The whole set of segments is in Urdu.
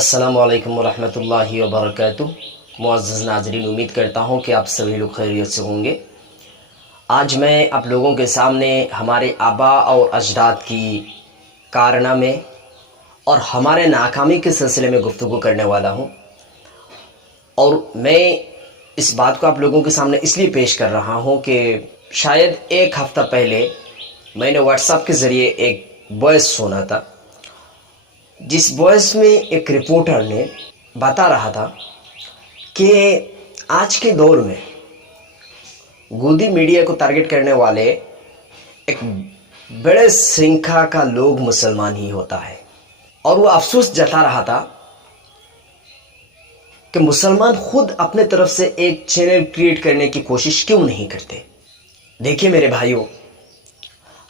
السلام علیکم ورحمۃ اللہ وبرکاتہ۔ معزز ناظرین، امید کرتا ہوں کہ آپ سبھی لوگ خیریت سے ہوں گے۔ آج میں آپ لوگوں کے سامنے ہمارے آباء اور اجداد کی کارنامے اور ہمارے ناکامی کے سلسلے میں گفتگو کرنے والا ہوں، اور میں اس بات کو آپ لوگوں کے سامنے اس لیے پیش کر رہا ہوں کہ شاید ایک ہفتہ پہلے میں نے واٹس ایپ کے ذریعے ایک وائس سنا تھا، جس وائس میں ایک رپورٹر نے بتا رہا تھا کہ آج کے دور میں گودی میڈیا کو ٹارگٹ کرنے والے ایک بڑے سنکھا کا لوگ مسلمان ہی ہوتا ہے، اور وہ افسوس جتا رہا تھا کہ مسلمان خود اپنے طرف سے ایک چینل کریٹ کرنے کی کوشش کیوں نہیں کرتے۔ دیکھیے میرے بھائیوں،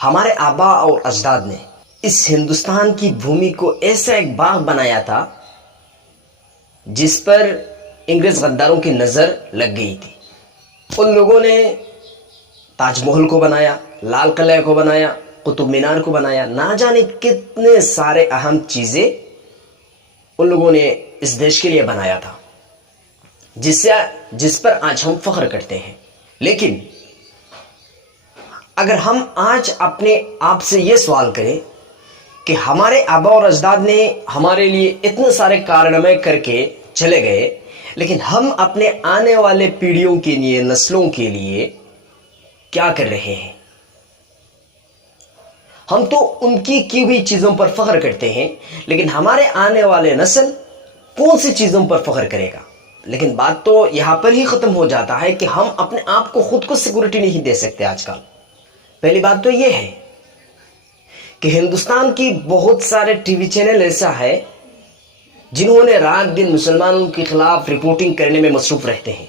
ہمارے آباء اور اجداد نے اس ہندوستان کی بھومی کو ایسا ایک باغ بنایا تھا جس پر انگریز غداروں کی نظر لگ گئی تھی۔ ان لوگوں نے تاج محل کو بنایا، لال قلعہ کو بنایا، قطب مینار کو بنایا، نہ جانے کتنے سارے اہم چیزیں ان لوگوں نے اس دیش کے لیے بنایا تھا، جس پر آج ہم فخر کرتے ہیں۔ لیکن اگر ہم آج اپنے آپ سے یہ سوال کریں کہ ہمارے آباء اور اجداد نے ہمارے لیے اتنے سارے کارنامے کر کے چلے گئے، لیکن ہم اپنے آنے والے پیڑھیوں کے لیے، نسلوں کے لیے کیا کر رہے ہیں؟ ہم تو ان کی ہوئی چیزوں پر فخر کرتے ہیں، لیکن ہمارے آنے والے نسل کون سی چیزوں پر فخر کرے گا؟ لیکن بات تو یہاں پر ہی ختم ہو جاتا ہے کہ ہم اپنے آپ کو خود کو سیکورٹی نہیں دے سکتے آج کل۔ پہلی بات تو یہ ہے کہ ہندوستان کی بہت سارے ٹی وی چینل ایسا ہے جنہوں نے رات دن مسلمانوں کے خلاف رپورٹنگ کرنے میں مصروف رہتے ہیں،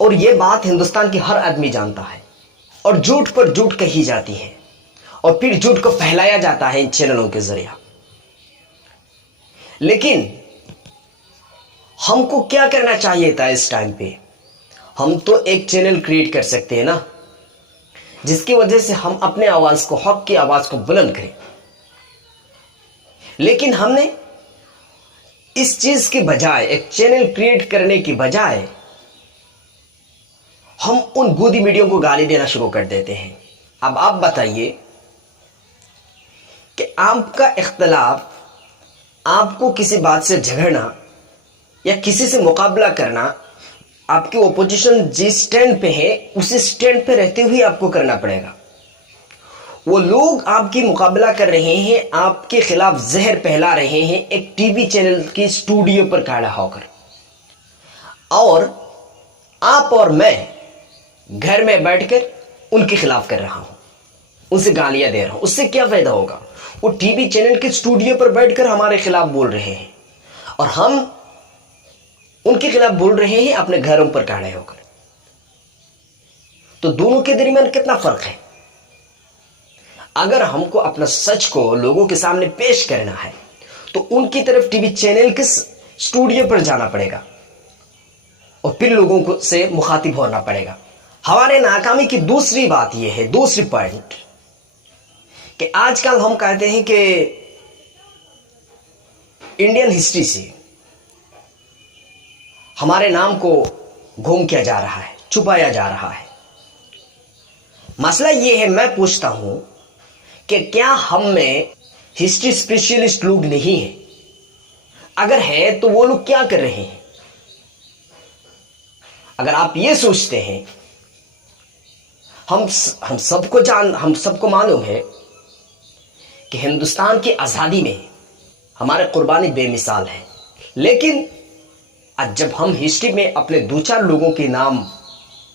اور یہ بات ہندوستان کی ہر آدمی جانتا ہے، اور جھوٹ پر جھوٹ کہی جاتی ہے، اور پھر جھوٹ کو پھیلایا جاتا ہے ان چینلوں کے ذریعہ۔ لیکن ہم کو کیا کرنا چاہیے تھا اس ٹائم پہ؟ ہم تو ایک چینل کریٹ کر سکتے ہیں نا، جس کی وجہ سے ہم اپنے آواز کو، حق کی آواز کو بلند کریں۔ لیکن ہم نے اس چیز کے بجائے، ایک چینل کریٹ کرنے کی بجائے، ہم ان گودی میڈیا کو گالی دینا شروع کر دیتے ہیں۔ اب آپ بتائیے کہ آپ کا اختلاف، آپ کو کسی بات سے جھگڑنا یا کسی سے مقابلہ کرنا، آپ کی اپوزیشن جس سٹینڈ پہ ہے اسی سٹینڈ پہ رہتے ہوئے آپ کو کرنا پڑے گا۔ وہ لوگ آپ کی مقابلہ کر رہے ہیں، آپ کے خلاف زہر پھیلا رہے ہیں ایک ٹی وی چینل کی اسٹوڈیو پر کھڑا ہو کر، اور آپ اور میں گھر میں بیٹھ کر ان کے خلاف کر رہا ہوں، ان سے گالیاں دے رہا ہوں۔ اس سے کیا فائدہ ہوگا؟ وہ ٹی وی چینل کے اسٹوڈیو پر بیٹھ کر ہمارے خلاف بول رہے ہیں، اور ہم ان کے خلاف بول رہے ہیں اپنے گھروں پر کھڑے ہو کر۔ تو دونوں کے درمیان کتنا فرق ہے؟ اگر ہم کو اپنا سچ کو لوگوں کے سامنے پیش کرنا ہے تو ان کی طرف ٹی وی چینل کے اسٹوڈیو پر جانا پڑے گا، اور پھر لوگوں کو سے مخاطب ہونا پڑے گا۔ ہمارے ناکامی کی دوسری بات یہ ہے، دوسری پوائنٹ، کہ آج کل ہم کہتے ہیں کہ انڈین ہسٹری سے ہمارے نام کو گم کیا جا رہا ہے، چھپایا جا رہا ہے۔ مسئلہ یہ ہے، میں پوچھتا ہوں کہ کیا ہم میں ہسٹری اسپیشلسٹ لوگ نہیں ہیں؟ اگر ہے تو وہ لوگ کیا کر رہے ہیں؟ اگر آپ یہ سوچتے ہیں، ہم سب کو معلوم ہے کہ ہندوستان کی آزادی میں ہمارے قربانی بے مثال ہے، لیکن جب ہم ہسٹری میں اپنے دو چار لوگوں کے نام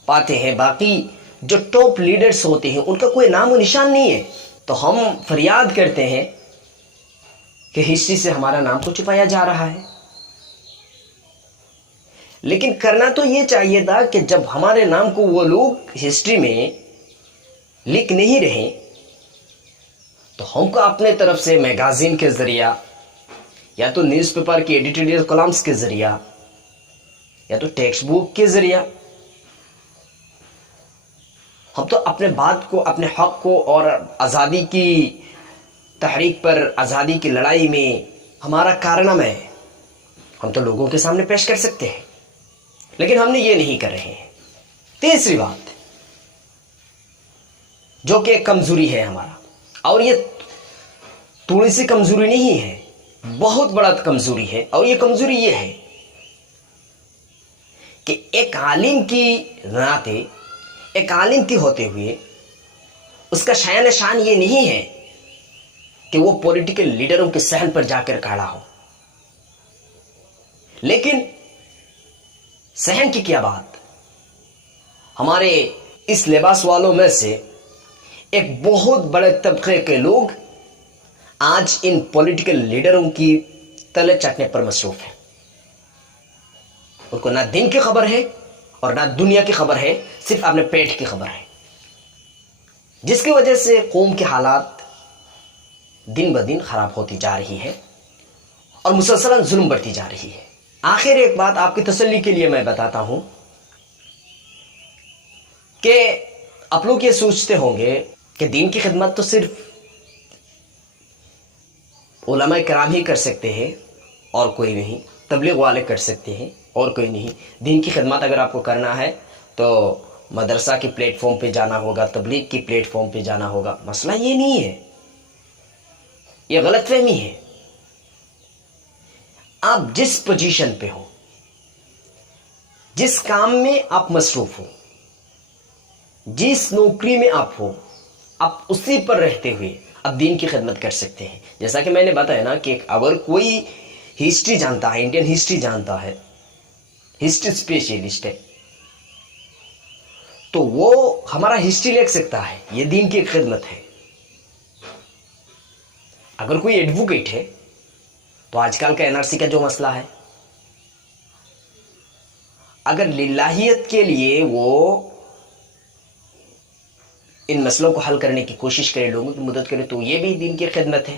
پاتے ہیں، باقی جو ٹاپ لیڈرز ہوتے ہیں ان کا کوئی نام و نشان نہیں ہے، تو ہم فریاد کرتے ہیں کہ ہسٹری سے ہمارا نام کو چھپایا جا رہا ہے۔ لیکن کرنا تو یہ چاہیے تھا کہ جب ہمارے نام کو وہ لوگ ہسٹری میں لکھ نہیں رہے، تو ہم کو اپنے طرف سے میگازین کے ذریعہ، یا تو نیوز پیپر کی ایڈیٹوریل کالمز کے ذریعہ، یا تو ٹیکسٹ بک کے ذریعہ، ہم تو اپنے بات کو، اپنے حق کو، اور آزادی کی تحریک پر، آزادی کی لڑائی میں ہمارا کارنامہ ہے، ہم تو لوگوں کے سامنے پیش کر سکتے ہیں، لیکن ہم نے یہ نہیں کر رہے ہیں۔ تیسری بات جو کہ ایک کمزوری ہے ہمارا، اور یہ تھوڑی سی کمزوری نہیں ہے، بہت بڑا کمزوری ہے، اور یہ کمزوری یہ ہے کہ ایک عالم کی ناطے، ایک عالم کی ہوتے ہوئے اس کا شایان شان یہ نہیں ہے کہ وہ پولیٹیکل لیڈروں کے صحن پر جا کر کھڑا ہو۔ لیکن صحن کی کیا بات، ہمارے اس لباس والوں میں سے ایک بہت بڑے طبقے کے لوگ آج ان پولیٹیکل لیڈروں کی تلے چٹنے پر مصروف ہیں۔ ان کو نہ دین کی خبر ہے اور نہ دنیا کی خبر ہے، صرف اپنے پیٹ کی خبر ہے، جس کی وجہ سے قوم کے حالات دن بدن خراب ہوتی جا رہی ہے اور مسلسل ظلم بڑھتی جا رہی ہے۔ آخر ایک بات آپ کی تسلی کے لیے میں بتاتا ہوں کہ آپ لوگ یہ سوچتے ہوں گے کہ دین کی خدمت تو صرف علماء کرام ہی کر سکتے ہیں اور کوئی نہیں، تبلیغ والے کر سکتے ہیں اور کوئی نہیں۔ دین کی خدمت اگر آپ کو کرنا ہے تو مدرسہ کی پلیٹ فارم پہ جانا ہوگا، تبلیغ کی پلیٹ فارم پہ جانا ہوگا۔ مسئلہ یہ نہیں ہے، یہ غلط فہمی ہے۔ آپ جس پوزیشن پہ ہو، جس کام میں آپ مصروف ہو، جس نوکری میں آپ ہو، آپ اسی پر رہتے ہوئے اب دین کی خدمت کر سکتے ہیں۔ جیسا کہ میں نے بتایا نا کہ اگر کوئی ہسٹری جانتا ہے، انڈین ہسٹری جانتا ہے، ہسٹری اسپیشلسٹ ہے، تو وہ ہمارا ہسٹری لکھ سکتا ہے۔ یہ دین کی ایک خدمت ہے۔ اگر کوئی ایڈوکیٹ ہے تو آج کل کا NRC کا جو مسئلہ ہے، اگر للہیت کے لیے وہ ان مسئلوں کو حل کرنے کی کوشش کرے، لوگوں کی مدد کرے، تو یہ بھی دین کی خدمت ہے۔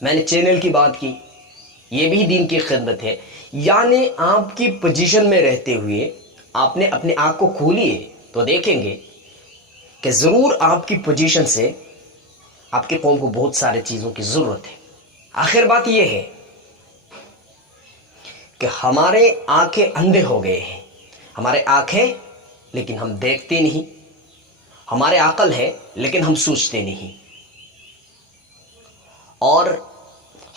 میں نے چینل کی بات کی، یہ بھی دین کی خدمت ہے۔ یعنی آپ کی پوزیشن میں رہتے ہوئے آپ نے اپنے آنکھ کو کھولیے تو دیکھیں گے کہ ضرور آپ کی پوزیشن سے آپ کی قوم کو بہت سارے چیزوں کی ضرورت ہے۔ آخر بات یہ ہے کہ ہمارے آنکھیں اندھے ہو گئے ہیں، ہمارے آنکھیں لیکن ہم دیکھتے نہیں، ہمارے عقل ہے لیکن ہم سوچتے نہیں، اور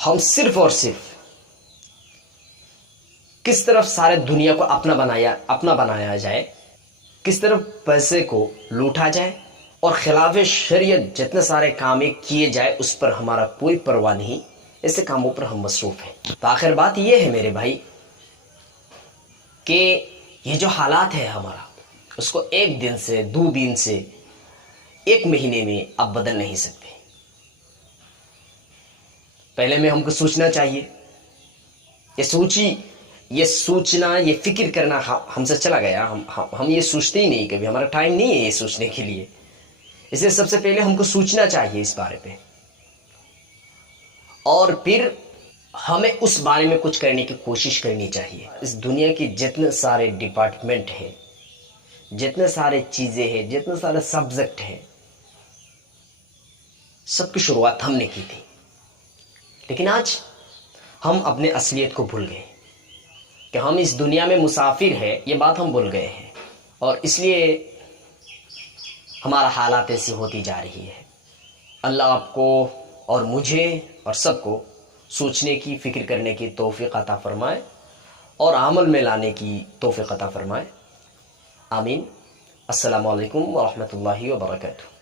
ہم صرف اور صرف کس طرف سارے دنیا کو اپنا بنایا جائے، کس طرف پیسے کو لوٹا جائے اور خلاف شریعت جتنے سارے کام کیے جائے، اس پر ہمارا کوئی پرواہ نہیں، ایسے کاموں پر ہم مصروف ہیں۔ تو آخر بات یہ ہے میرے بھائی کہ یہ جو حالات ہے ہمارا، اس کو ایک دن سے، 2 دن سے، 1 مہینے میں آپ بدل نہیں سکتے۔ پہلے میں ہم کو سوچنا چاہیے، یہ سوچنا، یہ فکر کرنا ہم سے چلا گیا۔ ہم یہ سوچتے ہی نہیں، کبھی ہمارا ٹائم نہیں ہے یہ سوچنے کے لیے۔ اس لیے سب سے پہلے ہم کو سوچنا چاہیے اس بارے پہ، اور پھر ہمیں اس بارے میں کچھ کرنے کی کوشش کرنی چاہیے۔ اس دنیا کی جتنے سارے ڈپارٹمنٹ ہیں، جتنے سارے چیزیں ہیں، جتنے سارے سبجیکٹ ہیں، سب کی شروعات ہم نے کی تھی، لیکن آج ہم اپنے اصلیت کو بھول گئے کہ ہم اس دنیا میں مسافر ہیں، یہ بات ہم بھول گئے ہیں، اور اس لیے ہمارا حالات ایسی ہوتی جا رہی ہے۔ اللہ آپ کو اور مجھے اور سب کو سوچنے کی، فکر کرنے کی توفیق عطا فرمائے اور عمل میں لانے کی توفیق عطا فرمائے۔ آمین۔ السلام علیکم ورحمۃ اللہ وبرکاتہ۔